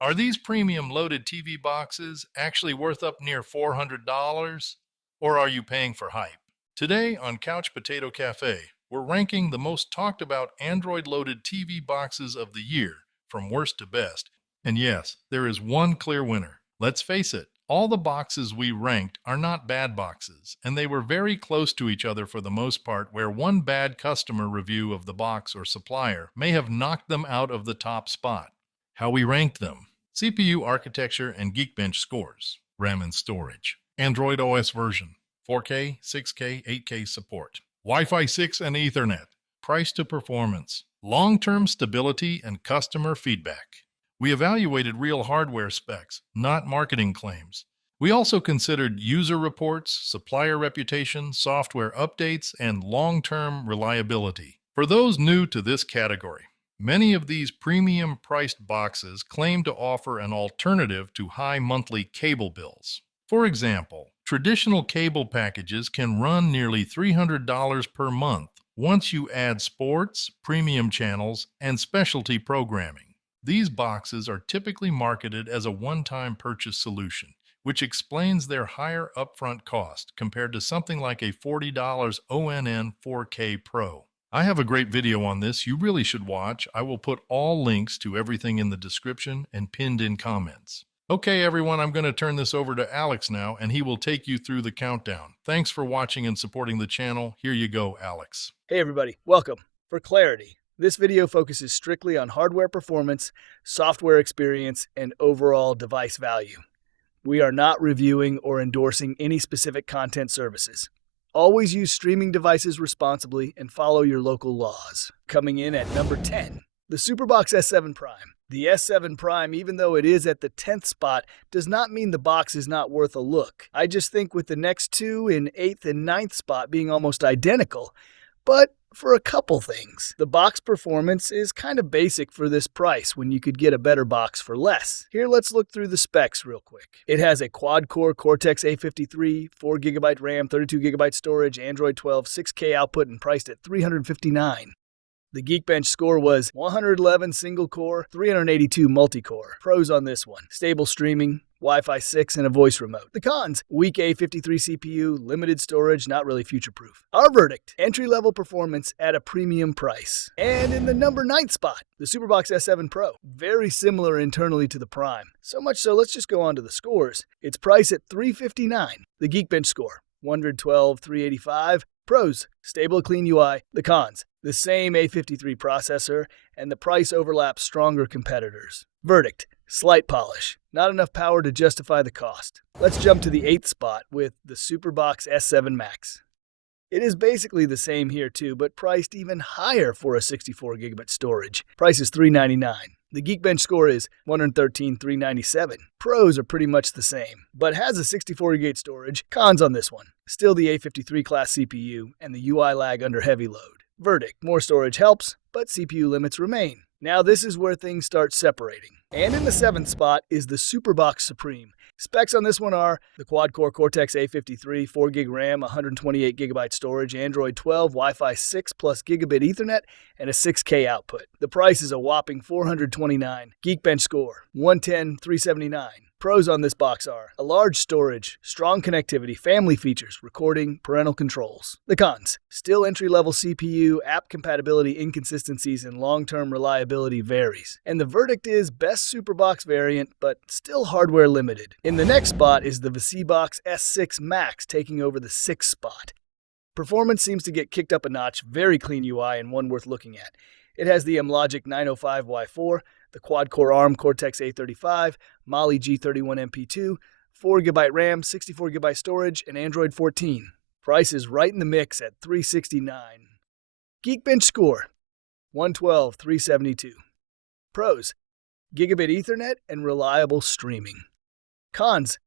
Are these premium loaded TV boxes actually worth up near $400? Or are you paying for hype? Today on Couch Potato Cafe, we're ranking the most talked about Android loaded TV boxes of the year, from worst to best. And yes, there is one clear winner. Let's face it, all the boxes we ranked are not bad boxes, and they were very close to each other for the most part, where one bad customer review of the box or supplier may have knocked them out of the top spot. How we ranked them: CPU architecture and Geekbench scores, RAM and storage, Android OS version, 4K, 6K, 8K support, Wi-Fi 6 and Ethernet, price to performance, long-term stability and customer feedback. We evaluated real hardware specs, not marketing claims. We also considered user reports, supplier reputation, software updates, and long-term reliability. For those new to this category, many of these premium-priced boxes claim to offer an alternative to high monthly cable bills. For example, traditional cable packages can run nearly $300 per month once you add sports, premium channels, and specialty programming. These boxes are typically marketed as a one-time purchase solution, which explains their higher upfront cost compared to something like a $40 ONN 4K Pro. I have a great video on this you really should watch. I will put all links to everything in the description and pinned in comments. Okay, everyone, I'm going to turn this over to Alex now, and he will take you through the countdown. Thanks for watching and supporting the channel. Here you go, Alex. Hey everybody, welcome. For clarity, this video focuses strictly on hardware performance, software experience, and overall device value. We are not reviewing or endorsing any specific content services. Always use streaming devices responsibly and follow your local laws. Coming in at number 10, the Superbox S7 Prime. The S7 Prime, even though it is at the 10th spot, does not mean the box is not worth a look. I just think with the next two in 8th and 9th spot being almost identical, but for a couple things. The box performance is kind of basic for this price when you could get a better box for less. Here, let's look through the specs real quick. It has a quad-core Cortex A53, 4GB RAM, 32GB storage, Android 12, 6K output, and priced at $359. The Geekbench score was 111 single-core, 382 multi-core. Pros on this one: stable streaming, Wi-Fi 6, and a voice remote. The cons: weak A53 CPU, limited storage, not really future-proof. Our verdict: entry-level performance at a premium price. And in the number 9th spot, the Superbox S7 Pro. Very similar internally to the Prime. So much so, let's just go on to the scores. Its price at $359. The Geekbench score: 112, 385. Pros: stable, clean UI. The cons: the same A53 processor, and the price overlaps stronger competitors. Verdict: slight polish. Not enough power to justify the cost. Let's jump to the 8th spot with the Superbox S7 Max. It is basically the same here too, but priced even higher for a 64GB storage. Price is $399. The Geekbench score is 113, 397. Pros are pretty much the same, but has a 64GB storage. Cons on this one: still the A53 class CPU and the UI lag under heavy load. Verdict: more storage helps, but CPU limits remain. Now this is where things start separating. And in the 7th spot is the Superbox Supreme. Specs on this one are the quad-core Cortex A53, 4GB RAM, 128GB storage, Android 12, Wi-Fi 6 plus gigabit Ethernet, and a 6K output. The price is a whopping $429. Geekbench score: 110, 379. Pros on this box are a large storage, strong connectivity, family features, recording, parental controls. The cons: still entry-level CPU, app compatibility inconsistencies, and long-term reliability varies. And the verdict is best Superbox variant, but still hardware limited. In the next spot is the VSeeBox S6 Max, taking over the 6th spot. Performance seems to get kicked up a notch, very clean UI, and one worth looking at. It has the M-Logic 905Y4, the quad-core ARM Cortex A35, Mali G31 MP2, 4GB RAM, 64GB storage, and Android 14. Price is right in the mix at $369. Geekbench score: 112, 372. Pros: gigabit Ethernet and reliable streaming. Cons: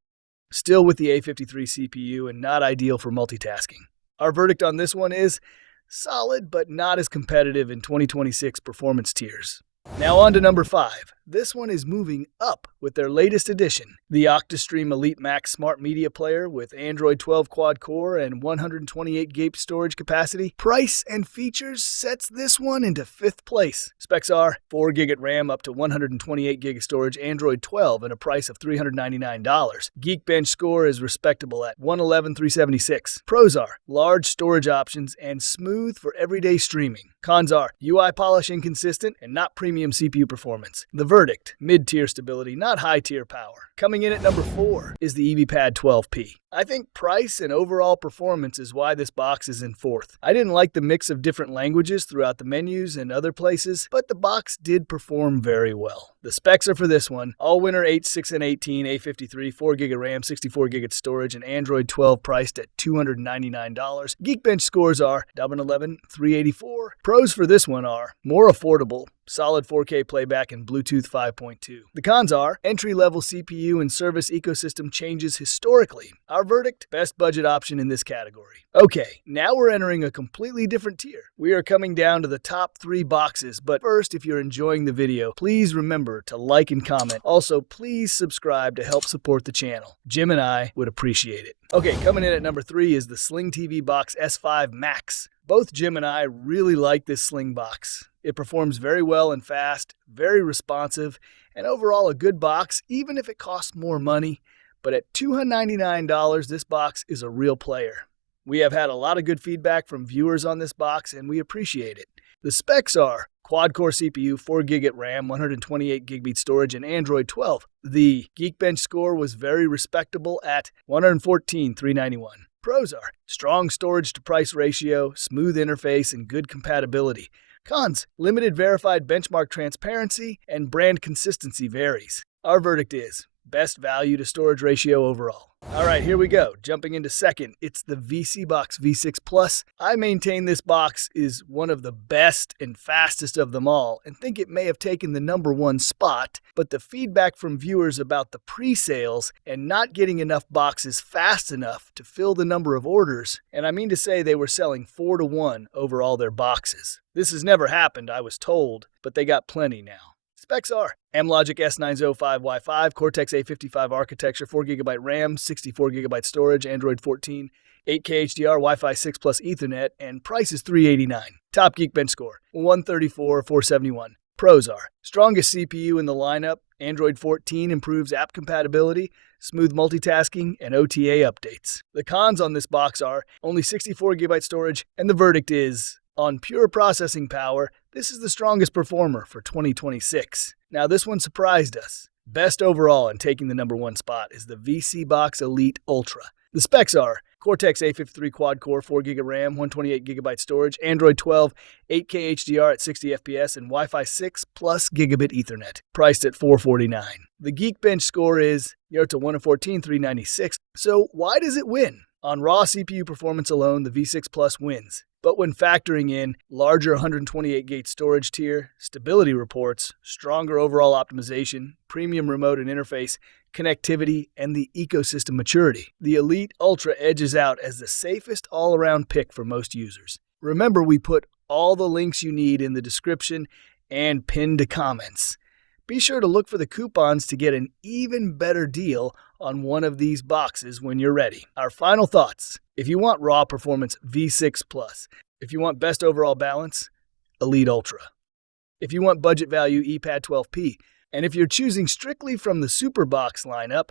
still with the A53 CPU and not ideal for multitasking. Our verdict on this one is solid, but not as competitive in 2026 performance tiers. Now on to number 5, this one is moving up with their latest addition, the Octastream Elite Max smart media player with Android 12 quad-core and 128 GB storage capacity. Price and features sets this one into 5th place. Specs are 4 GB RAM up to 128 GB storage, Android 12, and a price of $399. Geekbench score is respectable at 111,376. Pros are large storage options and smooth for everyday streaming. Cons are UI polish inconsistent and not premium CPU performance. The verdict, mid-tier stability, not high-tier power. Coming in at number 4 is the EVPAD 12P. I think price and overall performance is why this box is in 4th. I didn't like the mix of different languages throughout the menus and other places, but the box did perform very well. The specs are for this one: all-winner 8, 6, and 18, A53, 4 GB RAM, 64 GB storage, and Android 12 priced at $299. Geekbench scores are 384. Pros for this one are more affordable, solid 4K playback, and Bluetooth 5.2. The cons are entry-level CPU and service ecosystem changes historically. Our verdict, best budget option in this category. Okay, now we're entering a completely different tier. We are coming down to the top 3 boxes, but first, if you're enjoying the video, please remember to like and comment. Also, please subscribe to help support the channel. Jim and I would appreciate it. Okay, coming in at number 3 is the SlingTV Box S7 Max. Both Jim and I really like this Sling box. It performs very well and fast, very responsive, and overall a good box, even if it costs more money. But at $299, this box is a real player. We have had a lot of good feedback from viewers on this box, and we appreciate it. The specs are quad-core CPU, 4 GB RAM, 128 GB storage, and Android 12. The Geekbench score was very respectable at 114,391. Pros are strong storage to price ratio, smooth interface, and good compatibility. Cons, limited verified benchmark transparency, and brand consistency varies. Our verdict is best value to storage ratio overall. All right, here we go. Jumping into second, it's the VSeeBox V6 Plus. I maintain this box is one of the best and fastest of them all, and think it may have taken the number 1 spot, but the feedback from viewers about the pre-sales and not getting enough boxes fast enough to fill the number of orders, and I mean to say they were selling 4-to-1 over all their boxes. This has never happened, I was told, but they got plenty now. Specs are Amlogic S905 Wi-Fi, Cortex-A55 architecture, 4 GB RAM, 64 GB storage, Android 14, 8K HDR, Wi-Fi 6 plus Ethernet, and price is $389. Top Geekbench score, 134, 471. Pros are strongest CPU in the lineup, Android 14 improves app compatibility, smooth multitasking, and OTA updates. The cons on this box are only 64 GB storage, and the verdict is on pure processing power, this is the strongest performer for 2026. Now this one surprised us. Best overall and taking the number 1 spot is the VSeeBox Elite Ultra. The specs are Cortex-A53 quad-core, 4 GB RAM, 128 GB storage, Android 12, 8K HDR at 60 FPS, and Wi-Fi 6 plus gigabit Ethernet. Priced at $449. The Geekbench score is you're to 114,396. So why does it win? On raw CPU performance alone, the V6 Plus wins. But when factoring in larger 128 GB storage tier, stability reports, stronger overall optimization, premium remote and interface, connectivity, and the ecosystem maturity, the Elite Ultra edges out as the safest all-around pick for most users. Remember, we put all the links you need in the description and pinned to comments. Be sure to look for the coupons to get an even better deal on one of these boxes when you're ready. Our final thoughts. If you want raw performance, V6 Plus. If you want best overall balance, Elite Ultra. If you want budget value, EVPAD 12P. And if you're choosing strictly from the Superbox lineup,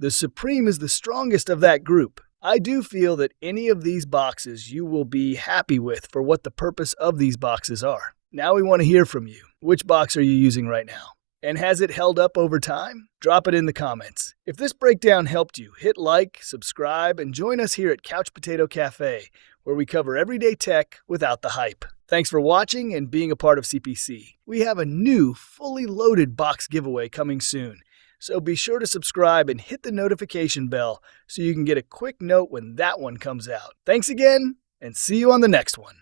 the Supreme is the strongest of that group. I do feel that any of these boxes you will be happy with for what the purpose of these boxes are. Now we want to hear from you. Which box are you using right now? And has it held up over time? Drop it in the comments. If this breakdown helped you, hit like, subscribe, and join us here at Couch Potato Cafe, where we cover everyday tech without the hype. Thanks for watching and being a part of CPC. We have a new, fully loaded box giveaway coming soon, so be sure to subscribe and hit the notification bell so you can get a quick note when that one comes out. Thanks again, and see you on the next one.